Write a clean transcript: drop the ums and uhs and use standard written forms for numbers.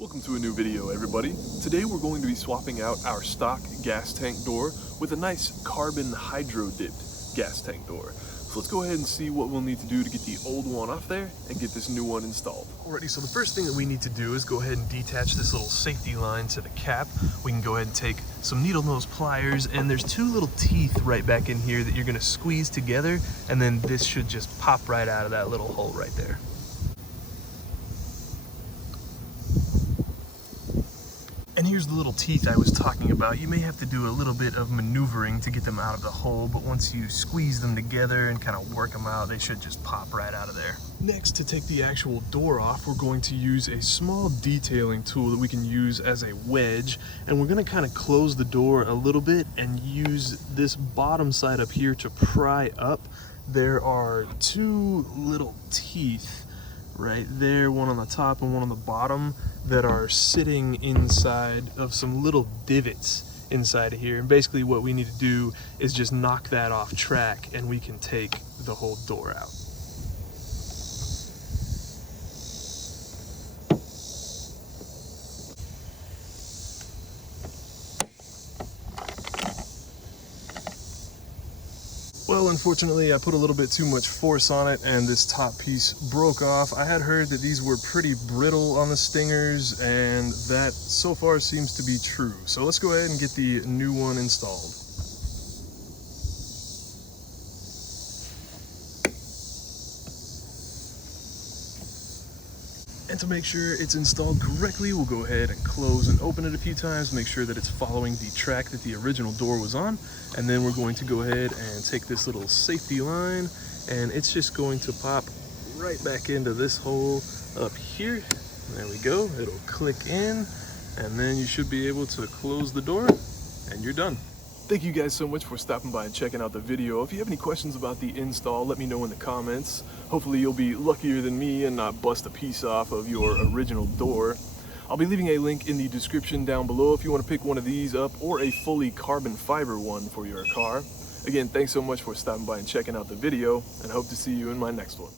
Welcome to a new video, everybody. Today we're going to be swapping out our stock gas tank door with a nice carbon hydro dipped gas tank door. So let's go ahead and see what we'll need to do to get the old one off there and get this new one installed. Alrighty, so the first thing that we need to do is go ahead and detach this little safety line to the cap. We can go ahead and take some needle nose pliers, and there's two little teeth right back in here that you're gonna squeeze together, and then this should just pop right out of that little hole right there. And here's the little teeth I was talking about. You may have to do a little bit of maneuvering to get them out of the hole, but once you squeeze them together and kind of work them out, they should just pop right out of there. Next, to take the actual door off, we're going to use a small detailing tool that we can use as a wedge, and we're going to kind of close the door a little bit and use this bottom side up here to pry up. There are two little teeth right there, one on the top and one on the bottom, that are sitting inside of some little divots inside of here. And basically what we need to do is just knock that off track and we can take the whole door out. Well, unfortunately, I put a little bit too much force on it and this top piece broke off. I had heard that these were pretty brittle on the Stingers, and that so far seems to be true. So let's go ahead and get the new one installed. And to make sure it's installed correctly, we'll go ahead and close and open it a few times, make sure that it's following the track that the original door was on. And then we're going to go ahead and take this little safety line, and it's just going to pop right back into this hole up here. There we go, it'll click in, and then you should be able to close the door, and you're done. Thank you guys so much for stopping by and checking out the video. If you have any questions about the install, let me know in the comments. Hopefully you'll be luckier than me and not bust a piece off of your original door. I'll be leaving a link in the description down below if you want to pick one of these up, or a fully carbon fiber one for your car. Again, thanks so much for stopping by and checking out the video, and hope to see you in my next one.